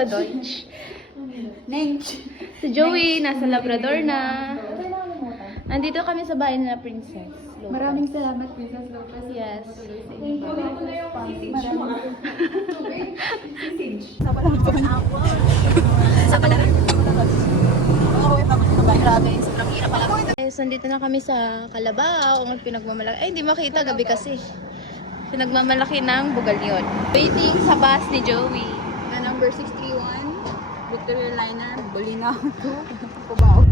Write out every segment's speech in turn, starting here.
pala Deutsch. Nench. Si Joey, nasa Labrador na. Andito kami sa bahay nila Princess Lopez. Maraming salamat, Princess Lopez. Yes. Guys, nandito na kami sa Calabao. Ang pinagmamalaki. Ay, hindi makita. Gabi kasi. Pinagmamalaki ng Bugalyon. Waiting sa bus ni Joey. Na number 631, Victoria Liner, Bolina 2, Cubao.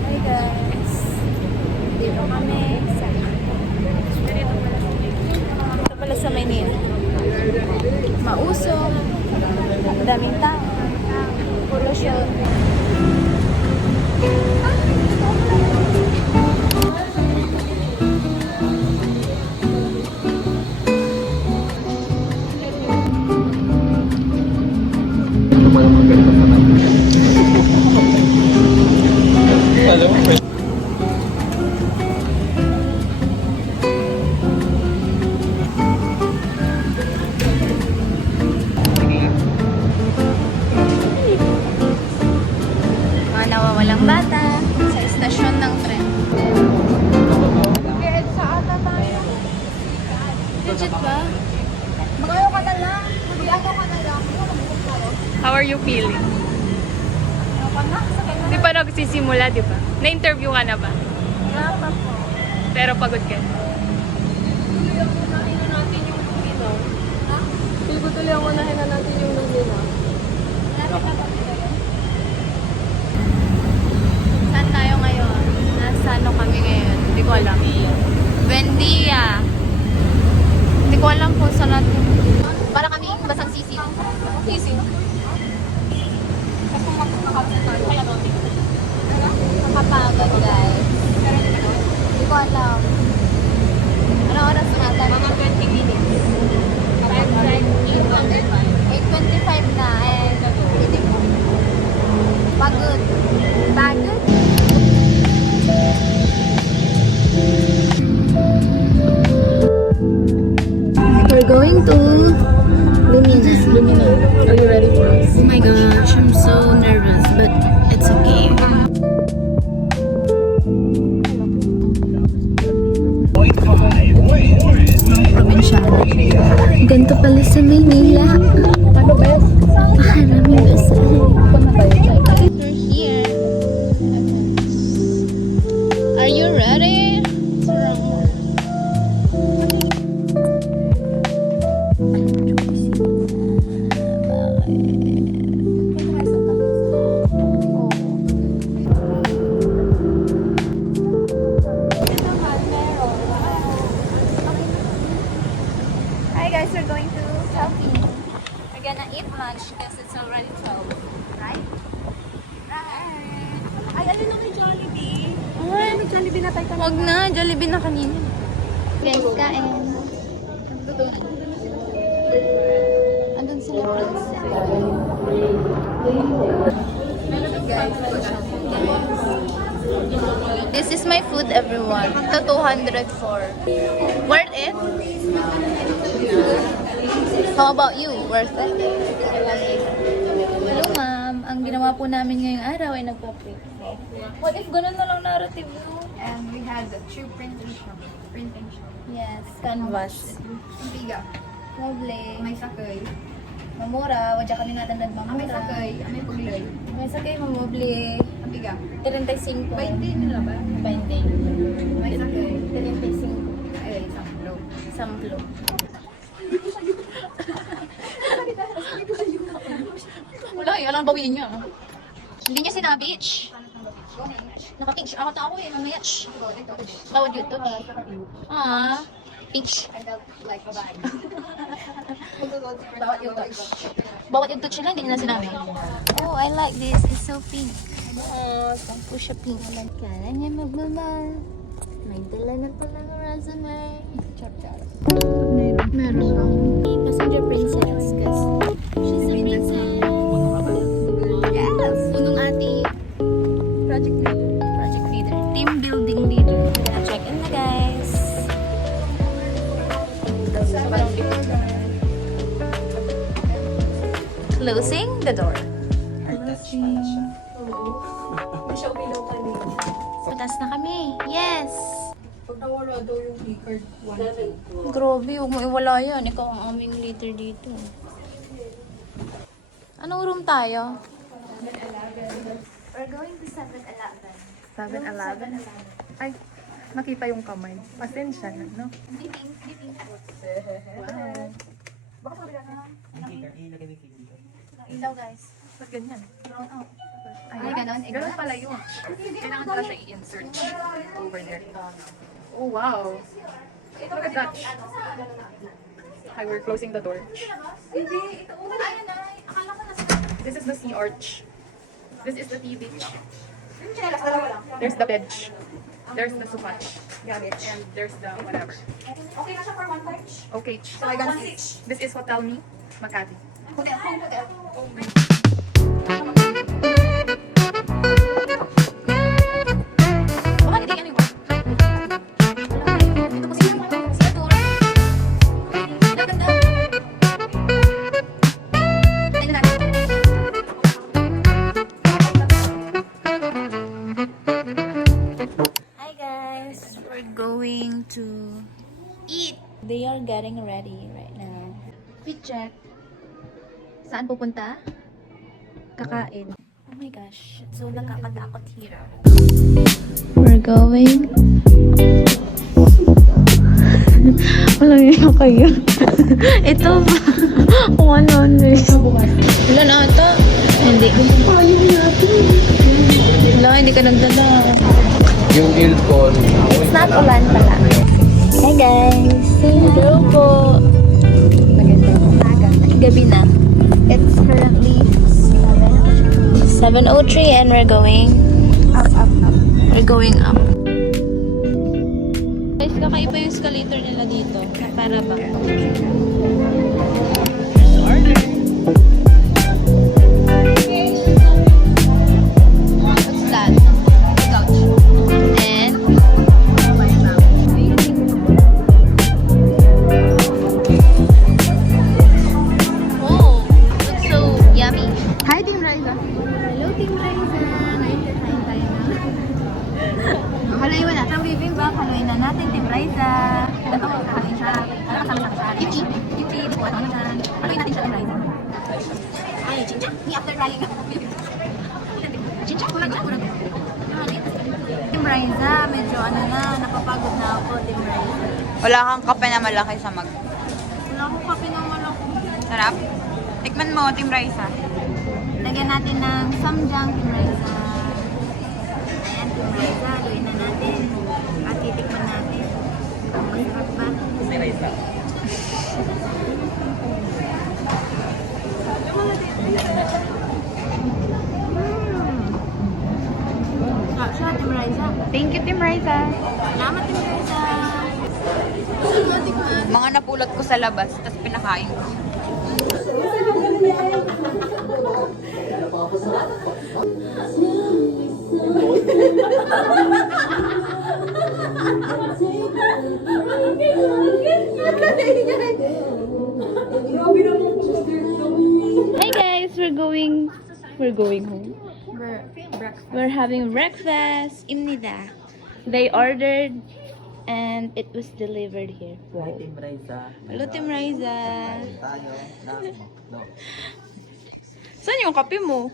Hi guys. Dito kami sa ito pala sa Maynila. Mausok. Daming tao. Polusyon. Mga nawawalang bata sa istasyon ng tren. Legit ba? Magayo ka na lang. Mag-ano ka na lang. How are you feeling? Di pa nagsisimula, di ba? Na-interview ka na ba? Wala pa po. Pero pagod ka. Pili ko tuloy ang unahin na natin yung lumina. Saan tayo ngayon? Nasa ano kami ngayon? Hindi ko alam. Buendia. Hindi ko alam kung saan natin. Para kami basang sisi. Sisi. Nakapagod guys. Hindi ko alam. Ano oras na natin? Mga 20 minutes. 8:25 na. Hindi mo. Pagod. Pagod? We're going to Lumina. Lumina. Are you ready for us? Oh my gosh, I'm so nervous, but it's okay. Probinsyano. Ganito pala sa Maynila. Ano ba yun? Maraming basahin. We're here. Are you ready? Hi guys, we're going to Selfie. We're gonna eat lunch because it's already 12. Right? Right. Ay, alin na kay Jollibee? Ay, may Jollibee na tayo kanina. Wag na, Jollibee na kanina. Guys, kain. Andun sila, Princess. Guys, This is my food, everyone. Ito 204. Worth it? How about you? Worth it? Hello, ma'am. Ang ginawa po namin ngayong araw ay nagpa-print. What if ganun na lang narrative mo? and we had the true printing shop. Printing shop. Yes, canvas. Biga. Lovely. May sakay. Mamura, wadya kami natin May nagmamura. sakay. May puglay. May sakay, mamubli. Ang biga. 35. 20 nila ba? 20. May sakay. 35. Ay, samplo. Samplo. Wala, alam bawiin niya. Hindi niya sinabi, itch. Naka-pink siya. Ako eh, mamaya, shh. Bawal yun to. Ah, pink. I felt like a bag. Bawat yung touch. Bawat yung touch nila, hindi nila sinabi. Oh, I like this. It's so pink. Oh, sampo siya pink. Kala niya magmamahal. May dala na palang resume. Chap-chap. Meron ka. Passenger princess. Kasi she's a princess. Yes! Unong ate. Project leader. Project leader. Team building leader. Closing the door. Patas na kami. Yes! Pag nawala daw yung e-card, 1 Grabe, huwag mo iwala yan. Ikaw ang aming leader dito. Anong room tayo? We're going to 7-Eleven. 7-Eleven? Ay, nakita yung kamay. Pasensya na, no? Dipping. Ilaw guys. Ba't ganyan? Brown out. Ay, ganon. Ganun pala yun. Kailangan pala siya i-insert over there. Oh, wow. Look at that. Hi, we're closing the door. Hindi, ito una. Ayan na. Akala ko nasa... This is the sea arch. This is the TV. There's the bench. There's the sofa. And there's the whatever. Okay na siya for 1 touch. Okay. This is Hotel Me, Makati. Hotel. Baka hindi yan yung work. Ito po sila tour. Ganda. Tignan natin. Hi guys, we're going to eat. They are getting ready right now. Fit check. Saan pupunta? Kakain. Oh my gosh, so nakakatakot here. We're going. Wala yun kayo. Ito ba? 100. Wala na ata. Hindi. Wala, hindi ka nagdala. Yung ilcon. It's not ulan pala. Hi guys! Hello po! Magandang umaga. Gabi na. It's currently 7:03 and we're going up. We're going up. Guys, kakaiba yung escalator nila dito. Para ba? What's that? Couch. And oh, looks so yummy. Hi, Team Riza. Hello, Team Riza. 9-9 tayo na. Haluin na. Ang bibimbap, haluin na natin, Team Riza. Ito, kakain siya. Kasama siya. Kimchi. Buwan ano dyan. Haluin natin siya, Team Riza. Ay, chincha. Ni after rallying na. Chincha, kurang. Team Riza, medyo napapagod na ako, Team Riza. Wala kang kape na malaki sa mag. Wala akong kape ng malaki. Sarap? Tikman mo, Team Raisa. Lagyan natin ng samjang, Team Riza. Ayan, Team Riza, haluin na natin. At titikman natin. Masarap ba? Siya, Team Riza. Thank you, Team Raisa. Salamat, Team Riza. Mga napulot ko sa labas, tapos pinakain ko. Hi guys, we're going home. We're having breakfast. Imnida. They ordered and it was delivered here. Wow. Team Raisa. Hello, Team Riza. Tayo no. Saan yung kape mo?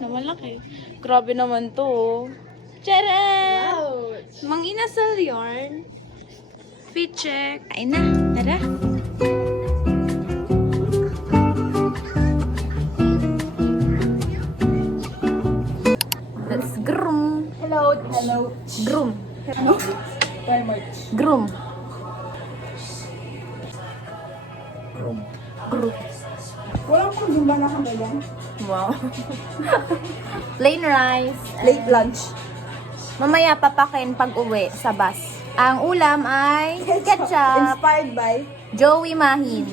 Na malaki. Grabe naman to. Oh. Tara! Mang inasal yarn. Fit check. Kain na. Tara. Let's groom. Hello. Groom. Walmart. Groom. Room. Groom. Walang pang zumba na kami yan. Wow. Plain rice. Late lunch. Mamaya papakin pag uwi sa bus. Ang ulam ay ketchup. Inspired by Joey Mahin.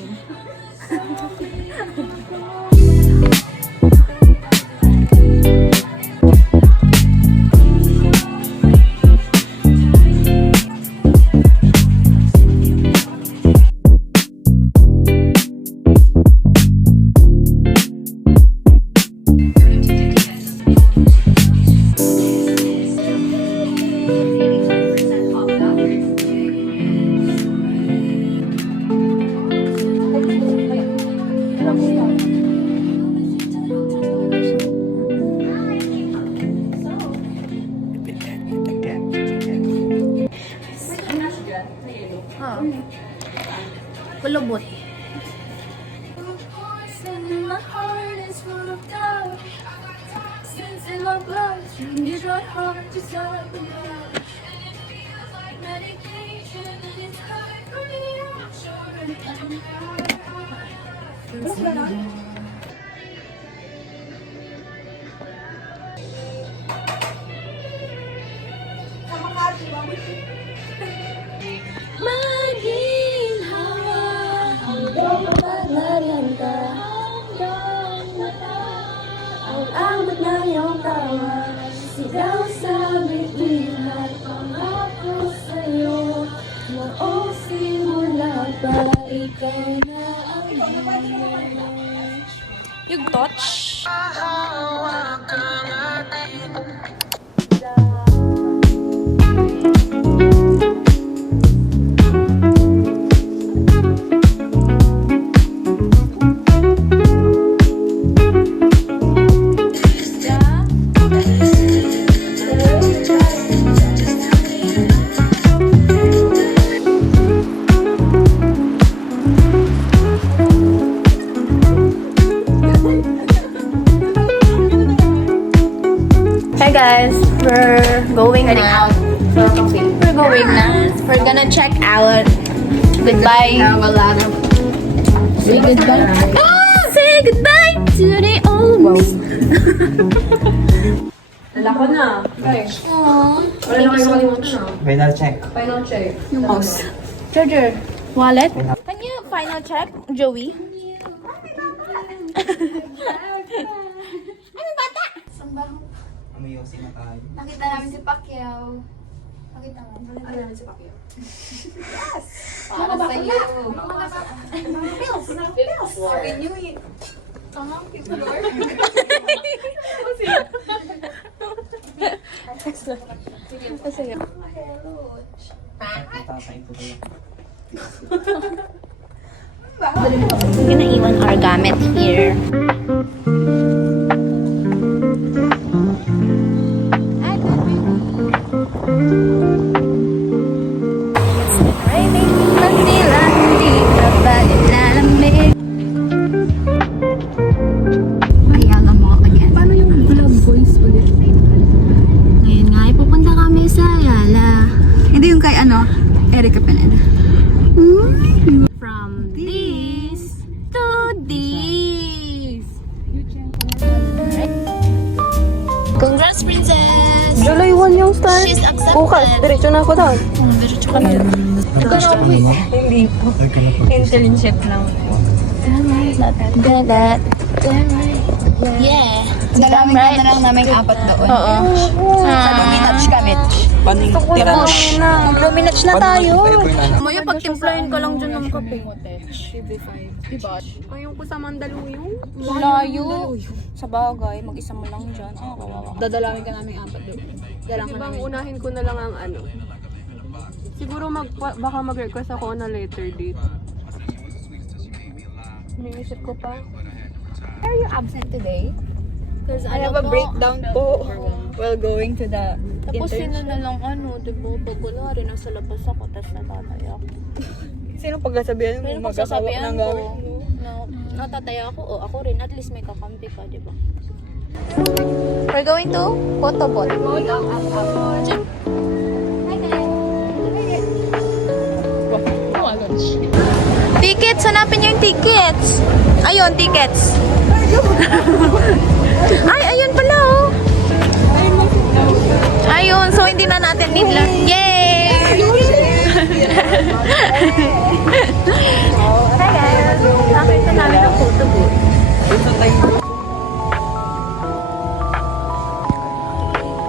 Ha. Kulubot. Abot na iyong tawa, sigaw sa bituin, pangako sa'yo, noong simula pa, ikaw na ang bilis. Yung touch. Hi guys, we're going now. We're going now. We're gonna check out. Goodbye. Say goodbye. Oh, say goodbye to the old me. Wala ko na. Okay. Wala na kayo makalimutan na. Final check. Final check. Yung mouse. Charger. Wallet. Can you final check, Joey? Umiyosin na tayo. Nakita namin si Pacquiao. Nakita mo? Ano namin si Pacquiao? Para sa'yo. Sabi niyo eh. Tatay ko kayo. We're gonna iwan our gamit here. It's been raining in Manila, hindi pa ba nilalamig? Ayan ang mga kanyan. Paano yung vlog voice ulit? Ngayon nga, pupunta kami sa Ayala. Hindi yung kay ano, Erica Pineda. From this to this. Congrats, princess! July 1 yung start. She's accepted. Bukas, diretso na ako doon. Diretso ka na. Hindi po. Internship lang. Got that. Yeah. Dalamig ka na lang namin 4 doon. Oo. Sa Luminatch kami. Mag-luminatch na tayo. Maya, pagtimplahin ka lang dyan ng kape. Diba? Ayun ko sa Mandaluyong. Layo. Sa bagay, mag-isa mo lang dyan. Oh, kawawa. Dadalawin ka namin 4 doon. Dalang ka namin. Unahin ko na lang ang ano. Siguro baka mag-request ako na later date. Iniisip ko pa. Are you absent today? Kasi I have a breakdown po while going to the Tapos internship. sino na lang diba? Pag wala rin, nasa labas ako, tapos natataya ako. Sino pagkasabihan Pero mo kung magkakawak sasabihan ng ko, gamit? natataya ako, o ako rin, at least may kakampi ka, diba? We're going to Photobot. Tickets! Hanapin niyo yung tickets! Ayun, tickets! Ay, ayun pala oh! Ayun, so hindi na natin need lang. Yay! Hi guys! Nakita namin ang photo booth.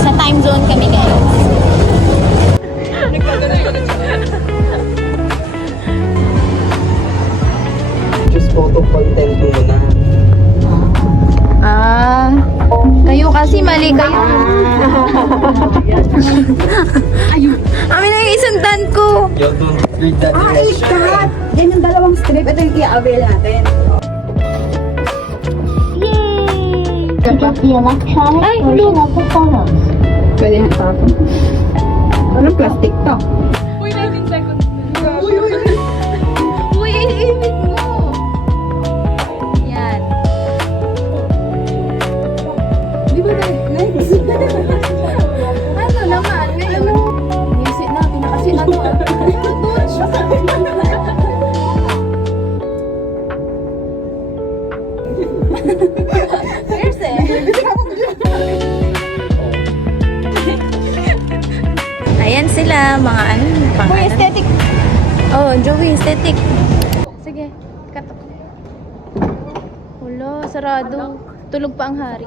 Sa time zone kami guys. Just photo content muna. Kayo kasi mali kayo. Amin na yung isang dan ko. You don't read that direction. Yan yung dalawang strip. Ito yung i-avail natin. Ay, look. Pwede na tapon. Anong plastic to? Uy, 19 seconds. Boy, ano? aesthetic. Oh, Joey, aesthetic. Sige, katok. Wala, sarado. Tulog pa ang hari.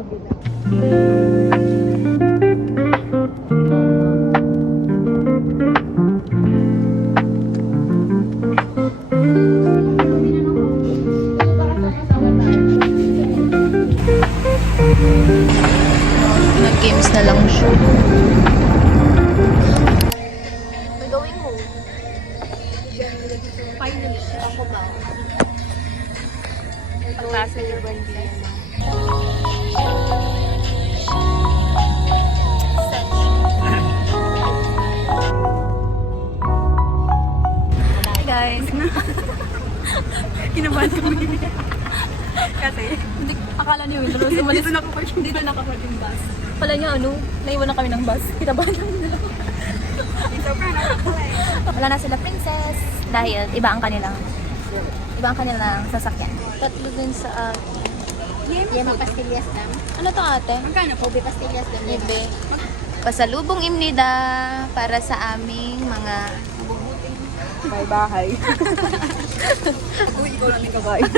Nag-games na lang siya. We're going home. Finally, ako ba? Pagkasa ni Bandia na. Hi guys. Kinabahan kami. Kasi, hindi, akala niyo yun. Dito nakapark yung bus. Pala niya, naiwan na kami ng bus. Kinabahan kami nila. Wala na sila princess dahil iba ang kanilang sasakyan. Tatlo dun sa Yema pastillas dam. ano to ate? Magkano po? Ubi pastillas dam. Libe. Pasalubong imnida para sa aming mga May bahay. Uy, ikaw lang yung kakain.